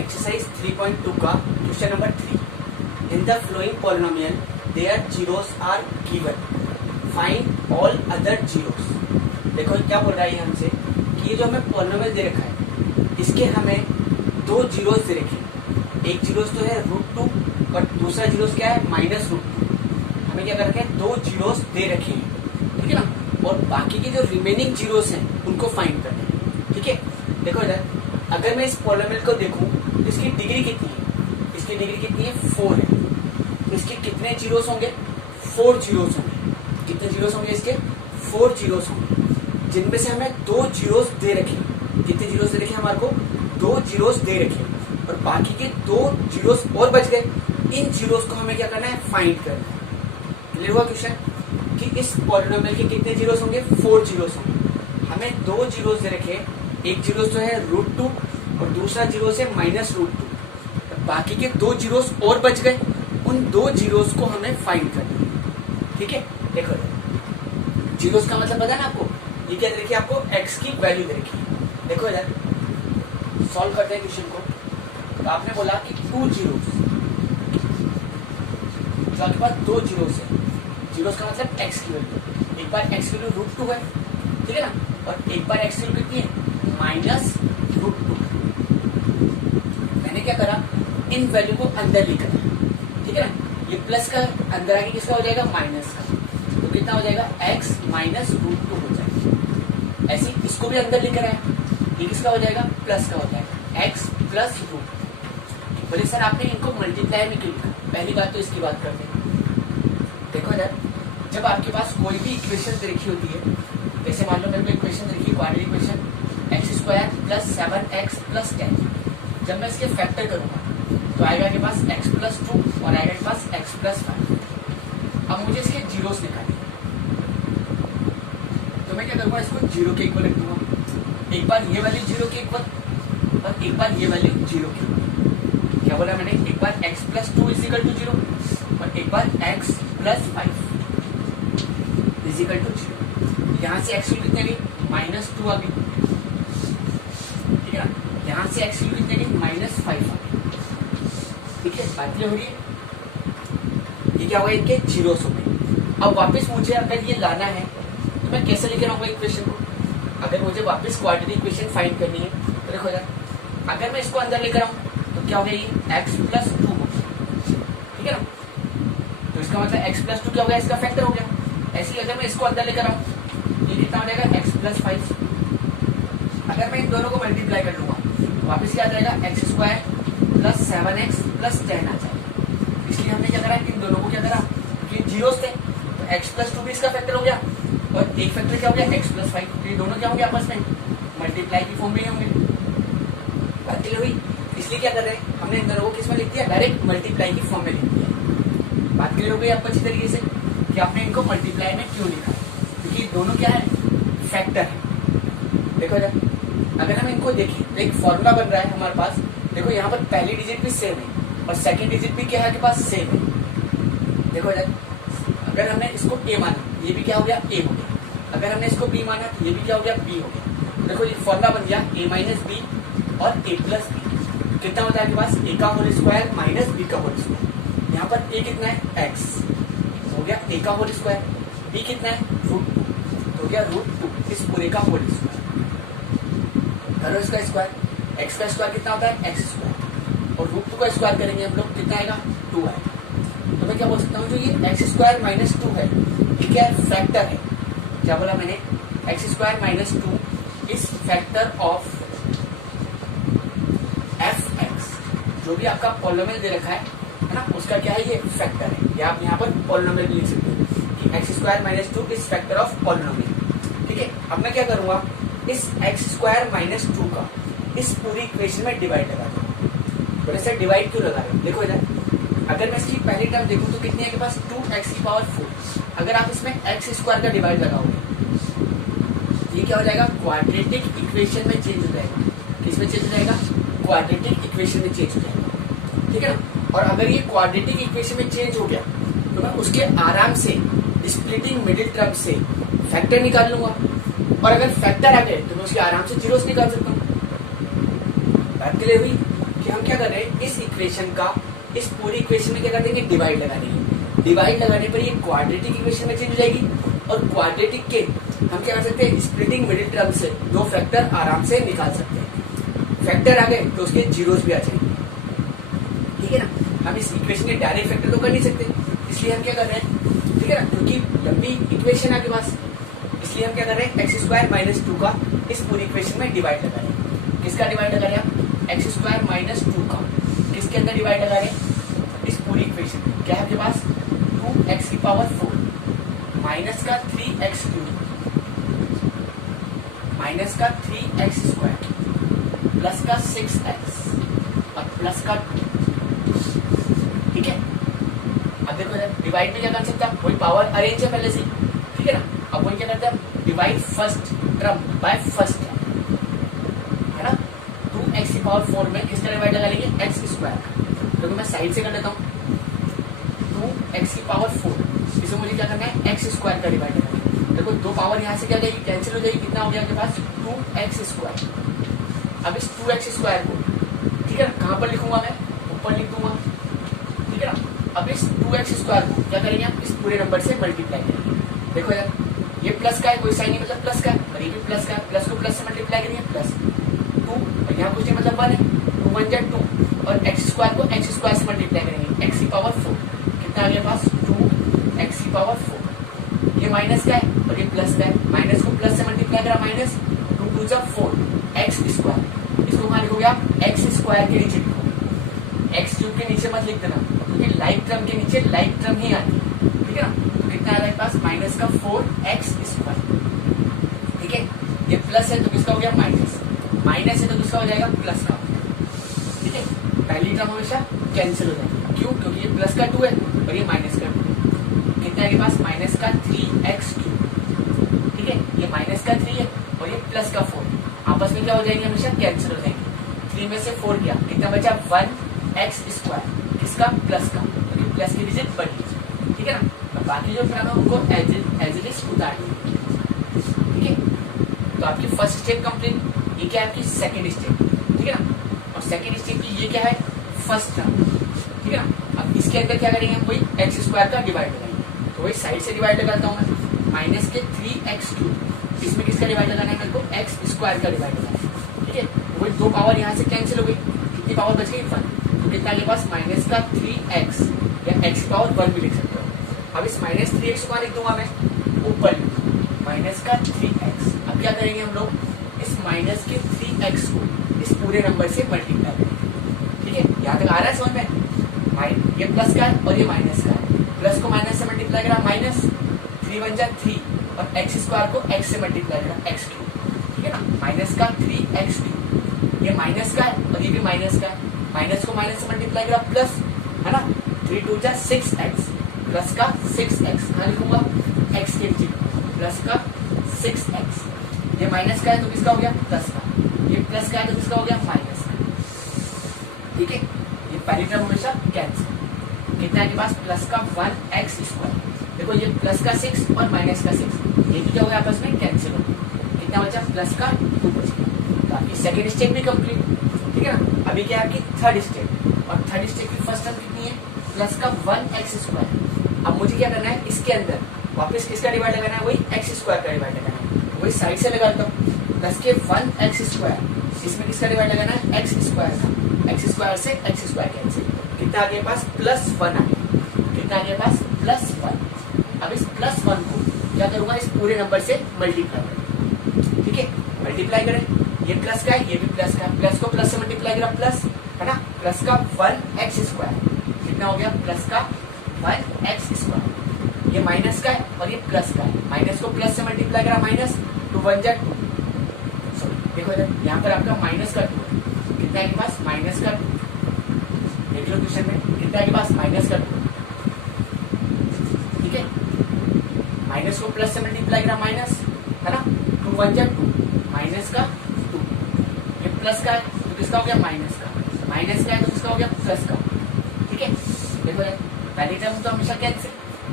Exercise 3.2 का question number 3। In the following polynomial their zeros are given, find all other zeros. देखो क्या बोल रहा है ये हमसे कि ये जो हमें पॉलिनोमियल दे रखा है इसके हमें दो जीरोस दे रखे हैं। एक जीरोस तो है √2 और दूसरा जीरोस क्या है -√2। हमें क्या कर रखे हैं, दो जीरोस दे रखे हैं, ठीक है ना। और बाकी के जो रिमेनिंग जीरोस हैं उनको फाइंड करना है, ठीक है। देखो इधर, अगर मैं इस पॉलिनोमियल को देखूं तो इसकी डिग्री कितनी है, इसकी डिग्री कितनी है 4 है। तो इसके कितने जीरोस होंगे, 4 जीरोस होंगे। कितने जीरोस होंगे इसके, 4 जीरोस होंगे, जिनमें से हमें दो जीरोस दे रखे। कितने जीरोस दे रखे हमारे को, 2 जीरोस दे रखे और बाकी के 2 जीरोस और बच गए। इन जीरोस को हमें क्या करना है, फाइंड करना है। क्लियर हुआ क्वेश्चन कि इस पॉलिनोमियल के कितने जीरोस होंगे, 4 जीरोस होंगे। हमें 2 जीरोस दे रखे, एक जीरोस तो है √2 और दूसरा जीरोस है -√2। बाकी के 2 जीरोस और बच गए, उन 2 जीरोस को हमें फाइंड करना है, ठीक है। देखो जीरोस का मतलब पता है ना आपको, ये क्या दे रखी है आपको, x की वैल्यू दे रखी है। देखो इधर सॉल्व करते हैं क्वेश्चन को। तो आपने बोला कि 2 जीरोस, जो आपके पास 2 जीरोस है, जीरोस का मतलब x की वैल्यू। एक बार x की वैल्यू √2 है, ठीक है ना, और एक बार x की वैल्यू कितनी है, -√2। मैंने क्या करा, इन वैल्यू को अंदर लिखा है, ठीक है ना। ये प्लस का अंदर आके किसका हो जाएगा, माइनस का। तो कितना हो जाएगा, x -√2 हो जाएगा। ऐसे इसको भी अंदर लिख रहा है, ये किसका हो जाएगा, प्लस का हो जाएगा, x +√2। बोले सर आपने इनको मल्टीप्लाई में क्यों लिखा। पहली बात तो इसकी बात करते हैं। देखो इधर, जब आपके पास कोई भी इक्वेशन रखी होती है, जैसे मान लो मेरे को इक्वेशन रखी है, क्वाड्रेटिक इक्वेशन x² + 7x + 10। जब मैं इसके फैक्टर करूंगा तो आएगा के पास x +2 और आएगा के पास x +5। अब मुझे इसके जीरोस निकालने, तो मैं क्या करूंगा, इसको 0 के इक्वल रख दूंगा। एक बार ये वैल्यू 0 के इक्वल और एक बार ये वैल्यू 0 के इक्वल। क्या बोला मैंने, एक बार x +2 = 0 और एक बार x +5 = 0। यहाँ से x की कितनी आ गई, -2 आ गई, ठीक है ना। यहाँ से x की कितनी आ गई, -5 आ गई, ठीक है। बात क्लियर हो रही है। ये क्या होगा, इनके जीरोस हो गए। अब वापस मुझे अगर ये लाना है तो मैं कैसे लेकर आऊंगा इक्वेशन को। अगर मुझे वापस क्वाड्रेटिक इक्वेशन फाइंड करनी है तो देखो यार, अगर मैं इसको अंदर लेकर आऊं तो क्या हो गया, ये x +2 हो गया, ठीक है ना। तो इसका मतलब x +2 क्या हो गया, इसका फैक्टर हो गया। ऐसे ही अगर मैं इसको अंदर लेकर आऊं, ये कितना हो जाएगा, x +5। अगर मैं इन दोनों को मल्टीप्लाई कर लूंगा तो वापस क्या आ जाएगा, x² + 7x + 10 आ जाएगा। इसलिए हमने क्या करा, इन दोनों को क्या करा, कि जीरोस थे तो x +2 भी इसका फैक्टर हो गया और एक फैक्टर क्या हो गया, x +5। तो ये दोनों क्या होंगे, आपस में मल्टीप्लाई की फॉर्म में होंगे। बात क्लियर हुई। इसलिए क्या कर रहे हैं, हमने इन दोनों को किस में लिख दिया, डायरेक्ट मल्टीप्लाई की फॉर्म में लिख दिया। बात क्लियर हो गई आपको अच्छी तरीके से कि आपने इनको मल्टीप्लाई में क्यों लिखा, क्योंकि दोनों क्या है, फैक्टर है। देखो जरा, अगर हम इनको देखें तो एक फॉर्मूला बन रहा है हमारे पास। देखो यहाँ पर पहली डिजिट भी सेम है और सेकंड डिजिट भी क्या है के पास, सेम है। देखो जरा, अगर हमने इसको a माना, ये भी क्या हो गया, a हो गया। अगर हमने इसको b माना तो ये भी क्या हो गया, b हो गया। देखो ये फॉर्मूला बन गया a - b और a + b। कितना होता है आपके पास, a का होल स्क्वायर -b का होल स्क्वायर। यहाँ पर a कितना है, x हो गया, a का होल स्क्वायर। b कितना है, √2 हो गया, √2 इस पूरे का होल स्क्वायर। करो इसका स्क्वायर, x का स्क्वायर कितना होता है, x² और √2 का स्क्वायर करेंगे हम लोग, कितना आएगा, 2 आएगा। तो मैं क्या बोल सकता हूँ, जो ये x² - 2 है, ये क्या है, फैक्टर है। क्या बोला मैंने, x² - 2 is factor of fx। जो भी आपका पॉलिनोमियल दे रखा है ना, उसका क्या है, ये फैक्टर है। या आप यहाँ पर पॉलिनोमियल भी लिख सकते हो कि x² - 2 is factor of polynomial, ठीक है। अब मैं क्या करूंगा, इस x² - 2 का इस पूरी इक्वेशन में डिवाइड लगा दूंगा। बोले सर डिवाइड क्यों लगा रहे हो, देखो इधर, अगर मैं इसकी पहली टर्म देखूं तो कितनी है के पास, 2x⁴। अगर आप इसमें x² का डिवाइड लगाओगे ये क्या हो जाएगा, क्वाड्रेटिक इक्वेशन में चेंज हो जाएगा। किसमें चेंज हो जाएगा, क्वाड्रेटिक इक्वेशन में चेंज हो जाएगा, ठीक है ना। और अगर ये क्वाड्रेटिक इक्वेशन में चेंज हो गया तो मैं उसके आराम से स्प्लिटिंग मिडिल टर्म से फैक्टर निकाल लूंगा, और अगर फैक्टर आ गए तो मैं उसके आराम से जीरोस निकाल सकता हूँ। बात क्लियर हुई कि हम क्या कर रहे हैं, इस इक्वेशन का इस पूरी इक्वेशन में क्या कर देंगे, डिवाइड लगा देंगे। डिवाइड लगाने पर ये क्वाड्रेटिक इक्वेशन में चेंज हो जाएगी, और क्वाड्रेटिक के हम क्या कर सकते हैं, स्प्लिटिंग मिडिल टर्म से दो फैक्टर आराम से निकाल सकते हैं। फैक्टर आ गए तो उसके जीरोस भी आ जाएंगे, ठीक है ना। हम इस इक्वेशन के डायरेक्ट फैक्टर तो कर नहीं सकते, इसलिए हम क्या कर रहे हैं, ठीक है ना, क्योंकि लंबी इक्वेशन है आपके पास, इसलिए हम क्या कर रहे हैं, एक्स स्क्वायर माइनस 2 का इस पूरी इक्वेशन में डिवाइड लगा रहे हैं। किसका डिवाइड लगा रहे हैं आप, एक्स स्क्वायर माइनस 2 का किसके अंदर डिवाइड लगा रहे हैं, इस पूरी इक्वेशन में। क्या है आपके पास, 2x की पावर 4 माइनस का 3x क्यूब माइनस का 3x स्क्वायर प्लस का 6x और प्लस का 2, ठीक है। अब देखो डिवाइड में क्या कर सकते हैं, कोई पावर अरेंज है पहले से, ठीक है ना। अब वही क्या करते हैं, divide first term by first term, है ना। 2x की पावर 4 में किसका डिवाइड लगा लेंगे, x स्क्वायर। तो मैं साइड से कर लेता हूँ, 2x की पावर 4, इसमें मुझे क्या करना है, x स्क्वायर का डिवाइड करना है। देखो दो पावर यहाँ से क्या जाएगी, कैंसिल हो जाएगी, कितना हो गया आपके पास, 2x स्क्वायर। अब इस 2x स्क्वायर को, ठीक है ना, कहाँ पर लिखूंगा मैं, ऊपर लिख दूंगा, ठीक है ना। अब इस 2x स्क्वायर को क्या करेंगे आप, इस पूरे नंबर से मल्टीप्लाई करेंगे। देखो यार, ये प्लस का है, कोई साइन नहीं मतलब प्लस का है, और ये भी प्लस का है, प्लस को प्लस से मल्टीप्लाई करेंगे, प्लस 2, और यहाँ कुछ नहीं मतलब 1 है, 2 1 जा 2, और x स्क्वायर को x स्क्वायर से मल्टीप्लाई करेंगे, x की पावर 4, कितना आ गया पास, 2x की पावर 4। ये माइनस का है और ये प्लस का है, माइनस को प्लस से मल्टीप्लाई करा, माइनस 2 2 जा 4 x स्क्वायर। इसको कहाँ लिखोगे आप, x स्क्वायर के नीचे लिखोगे, x क्यूब के नीचे मत लिख देना, क्योंकि लाइक टर्म के नीचे लाइक टर्म ही आती है, ठीक है ना। तो कितना आ रहा है पास, माइनस का 4x स्क्वायर, ठीक है। ये प्लस है तो किसका हो गया, माइनस, माइनस है तो किसका हो जाएगा, प्लस का, ठीक है। पहली टर्म हमेशा कैंसिल हो जाएगी, क्यों, क्योंकि ये प्लस का 2 है और ये माइनस का 2, कितना है के पास, माइनस का 3x क्यूब, ठीक है। ये माइनस का 3 है और ये प्लस का 4, आपस में क्या हो जाएंगे, हमेशा कैंसिल हो जाएंगे। 3 में से 4 गया, कितना बचा, 1x स्क्वायर, किसका, प्लस का, क्योंकि प्लस की डिजिट बढ़ी, ठीक है ना। और बाकी जो टर्म है उनको एज इट इज उतार दीजिए, ठीक है। तो आपकी फर्स्ट स्टेप कंप्लीट, ये क्या है आपकी सेकंड स्टेप, ठीक है ना। और सेकंड स्टेप की ये क्या है, फर्स्ट टर्म, ठीक है ना। अब इसके अंदर क्या करेंगे हम, वही एक्स स्क्वायर का डिवाइड लगाएंगे, तो वही साइड से डिवाइड लगाता हूँ मैं, माइनस के 3x क्यूब, इसमें किसका डिवाइड लगाना है मेरे को, एक्स स्क्वायर का डिवाइड लगाना है, ठीक है। वही दो पावर यहाँ से कैंसिल हो गई, कितनी पावर बच गई, 1, तो कितना के पास, माइनस का 3x या x की पावर 1 भी लिख सकते हो। अब इस माइनस 3x को लिख दूंगा मैं, ऊपर माइनस का 3x। अब क्या करेंगे हम लोग, इस माइनस के 3x को इस पूरे नंबर से मल्टीप्लाई करेंगे, ठीक है। यहाँ तक आ रहा है समझ में, ये प्लस का है और ये माइनस का है, प्लस को माइनस से मल्टीप्लाई करा, माइनस 3 1 जा 3, और x स्क्वायर को x से मल्टीप्लाई करा, x क्यूब, ठीक है ना। माइनस का 3x क्यूब, ये माइनस का है और ये भी माइनस का है, माइनस को माइनस से मल्टीप्लाई करा, प्लस, है ना, 3 2 जा 6x, प्लस का 6x, कहाँ लिखूंगा, x के नीचे, प्लस का 6x। ये माइनस का है तो किसका हो गया, प्लस का, ये प्लस का है तो किसका हो गया, माइनस का, ठीक है। ये पहली टर्म हमेशा कैंसिल, कितना है के पास, प्लस का 1x स्क्वायर। देखो ये प्लस का 6 और माइनस का 6, ये भी क्या हो गया, आपस में कैंसिल हो गया, कितना बचा, प्लस का 2 बच गया। तो आपकी सेकेंड स्टेप भी कंप्लीट, ठीक है ना। अभी क्या है आपकी थर्ड स्टेप, और थर्ड स्टेप की फर्स्ट टर्म कितनी है, प्लस का 1x स्क्वायर। अब मुझे क्या करना है, इसके अंदर वापस किसका डिवाइड लगाना है, वही x स्क्वायर का डिवाइड लगाना है, वही साइड से लगा देता हूँ, प्लस के 1x स्क्वायर, इसमें किसका डिवाइड लगाना है, x स्क्वायर का, x स्क्वायर से x स्क्वायर कैंसिल, कितना आ गया पास, प्लस 1 आ गया, कितना आ गया पास, प्लस 1। अब इस प्लस 1 को क्या करूंगा, इस पूरे नंबर से मल्टीप्लाई करें, ठीक है। मल्टीप्लाई करें, ये प्लस का है, ये भी प्लस का है, प्लस को प्लस से मल्टीप्लाई करा, प्लस, है ना, प्लस का 1x स्क्वायर, कितना हो गया, प्लस का 1x स्क्वायर। ये माइनस का है और ये प्लस का है, माइनस को प्लस से मल्टीप्लाई करा, माइनस 2 1 जा 2, सॉरी देखो इधर, यहाँ पर आपका माइनस का 2 है, कितना है के पास, माइनस का 2, देख लो क्वेश्चन में, कितना है के पास, माइनस का 2, ठीक है। माइनस को प्लस से मल्टीप्लाई करा, माइनस, है ना, 2 1 जा 2, माइनस का 2, ये प्लस का है तो किसका हो गया, माइनस का, माइनस का है तो किसका हो गया, प्लस का, ठीक है। देखो यार, पहली टर्म तो हमेशा कैंसिल,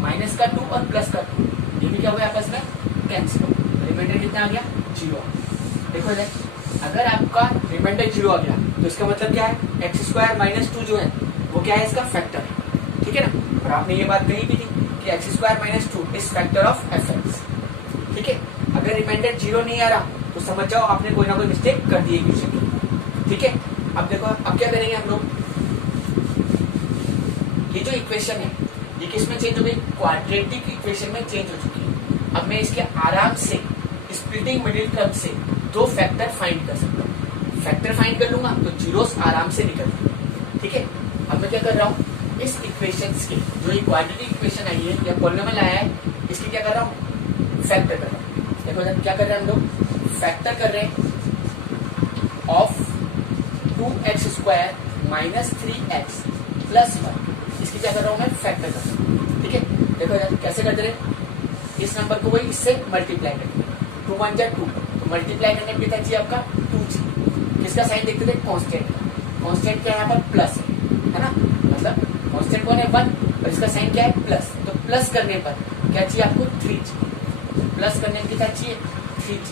माइनस का 2 और प्लस का 2, ये भी क्या हो गया, आपस में कैंसिल, रिमाइंडर कितना आ गया, 0। देखो यार, अगर आपका रिमाइंडर 0 आ गया तो इसका मतलब क्या है, एक्स स्क्वायर माइनस 2 जो है वो क्या है, इसका फैक्टर है, ठीक है ना। और आपने ये बात कही भी थी कि x square minus 2 is factor of F x, ठीक है। अगर रिमाइंडर 0 नहीं आ रहा तो समझ जाओ आपने कोई ना कोई मिस्टेक कर दी इक्वेशन की, ठीक है। अब देखो अब क्या करेंगे हम लोग, ये जो इक्वेशन है ये किसमें चेंज हो गई, क्वाड्रेटिक इक्वेशन में चेंज हो चुकी है। अब मैं इसके आराम से स्प्लिटिंग मिडिल टर्म से दो फैक्टर फाइंड कर सकता हूँ। फैक्टर फाइंड कर लूंगा तो जीरोस आराम से निकल जाएंगे, ठीक है। अब मैं क्या कर रहा हूँ, इस इक्वेशन के जो ये क्वाड्रेटिक इक्वेशन आई है या पॉलिनोमियल आया है, इसकी क्या कर रहा हूँ, फैक्टर कर रहा हूँ। देखो क्या कर रहे हैं हम लोग, फैक्टर कर रहे हैं of 2x square minus 3x plus 1, इसकी क्या कर रहा हूँ मैं, फैक्टर कर रहा हूँ, ठीक है। देखो कैसे करते रहे, इस नंबर को वही इससे मल्टीप्लाई करेंगे, 2 1 जा 2, तो मल्टीप्लाई करने में कितना चाहिए आपका 2g, इसका साइन देखते थे कांस्टेंट का, कांस्टेंट क्या यहाँ पर प्लस है ना, मतलब कांस्टेंट कौन है 1 और इसका साइन क्या है प्लस, तो प्लस करने पर क्या चाहिए आपको 3g, प्लस करने में कितना चाहिए 3g।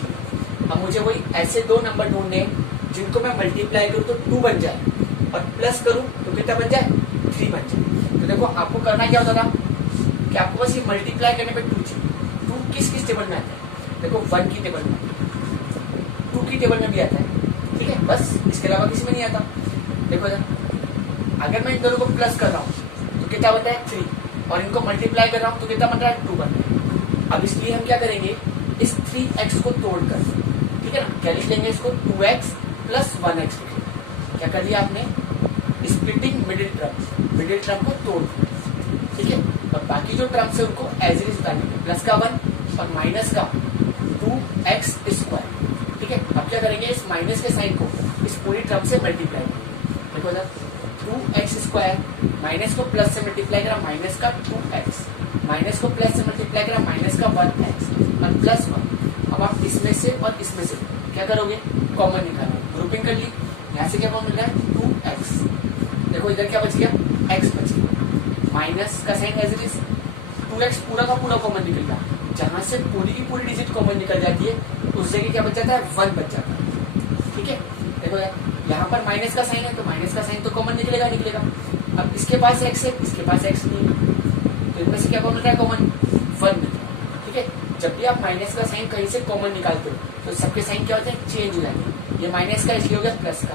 अब मुझे वही ऐसे दो नंबर ढूंढने हैं जिनको मैं मल्टीप्लाई करूँ तो 2 बन जाए और प्लस करूँ तो कितना बन जाए 3 बन जाए। तो देखो आपको करना क्या होता था कि आपको बस ये मल्टीप्लाई करने पे 2g, 2 किस किस टेबल में आता है, देखो 1 की टेबल में, 2 की टेबल में भी आता है, ठीक है, बस इसके अलावा किसी में नहीं आता। देखो अगर मैं इन दोनों को प्लस कर रहा हूँ तो कितना बनता है 3 और इनको मल्टीप्लाई कर रहा हूँ तो कितना बन रहा है 2 बन रहा है। अब इसलिए हम क्या करेंगे, इस 3x को तोड़कर, ठीक है ना, क्या लिख लेंगे इसको 2x प्लस 1x, क्या कर दिया आपने, स्प्लिटिंग मिडिल टर्म को तोड़ दिया, ठीक है। और बाकी जो टर्म्स है उनको एज इट इज डालेंगे, प्लस का 1 और माइनस का 2x स्क्वायर, ठीक है। अब क्या करेंगे, इस माइनस के साइन को इस पूरी टर्म से मल्टीप्लाई करेंगे। देखो सर 2x स्क्वायर माइनस को प्लस से मल्टीप्लाई करा माइनस का 2x, माइनस को प्लस से मल्टीप्लाई करा माइनस का 1x और प्लस 1। अब आप इसमें से और इसमें से क्या करोगे, कॉमन निकालो, ग्रुपिंग कर ली, यहाँ से क्या मिल रहा है 2x, देखो इधर क्या बच गया x बच गया, माइनस का sign as it is, 2x पूरा का पूरा कॉमन निकल गया, जहां से पूरी की पूरी डिजिट कॉमन निकल जाती है उस जगह क्या बच जाता है 1 बच जाता है, ठीक है। देखो यहाँ पर माइनस का साइन है तो माइनस का साइन तो कॉमन निकलेगा। अब इसके पास x है, इसके पास x नहीं है, तो इनमें से क्या कॉमन रहा है, कॉमन 1 मिल रहा है, ठीक है। जब भी आप माइनस का साइन कहीं से कॉमन निकालते हो तो सबके साइन क्या होते हैं, चेंज हो जाते हैं। ये माइनस का इसलिए हो गया प्लस का,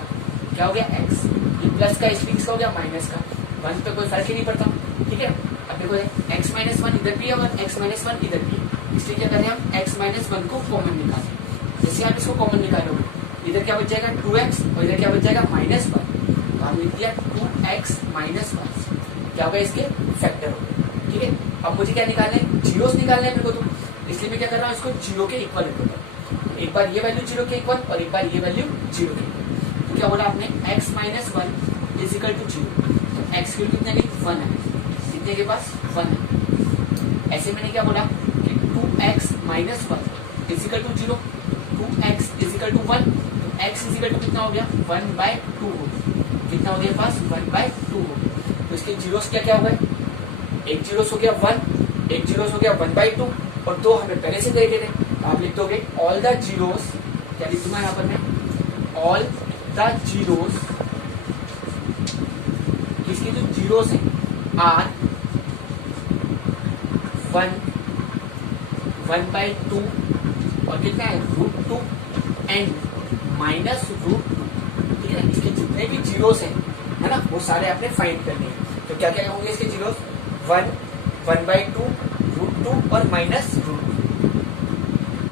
क्या हो गया x, ये प्लस का इसलिए किसका हो गया माइनस का, 1 पे कोई फर्क ही नहीं पड़ता, ठीक है। अब देखो x माइनस 1 इधर भी है और x माइनस 1 इधर भी है, इसलिए क्या करें हम x माइनस 1 को कॉमन निकालें। जैसे आप इसको कॉमन निकालोगे इधर क्या बच जाएगा 2x और इधर क्या बच जाएगा -1, तो हम लिख दिया 2x माइनस 1, क्या होगा इसके फैक्टर हो गए, ठीक है। अब मुझे क्या निकालना है, जीरोस निकालना है मेरे को, तो इसलिए मैं क्या कर रहा हूँ, इसको 0 के इक्वल रखूंगा, एक बार ये वैल्यू 0 के इक्वल और एक बार ये वैल्यू 0 के इक्वल। तो क्या बोला आपने, x minus 1 is equal to 0, तो x की कितने की 1 है, कितने के पास 1 है। ऐसे मैंने क्या बोला कि 2x minus 1 is equal to 0, 2x is equal to 1, x is equal to कितना हो गया 1/2 हो गया, कितना हो गया पास 1/2 हो गया। तो इसके जीरोस क्या क्या हो गए, एक जीरोस हो गया 1, एक जीरोस हो गया 1/2 और 2 हमें पहले से देखे थे, तो आप लिख दोगे ऑल द जीरोस, क्या लिख दूंगा यहाँ पर मैं, ऑल द जीरोस, इसके जो जीरोस है आर 1/2 और कितना है √2 एंड -√2, ठीक है ना। इसके जितने भी जीरोस हैं है ना वो सारे आपने फाइंड करने हैं। तो क्या क्या होंगे इसके जीरोस, 1, 1/2, √2 और -√2।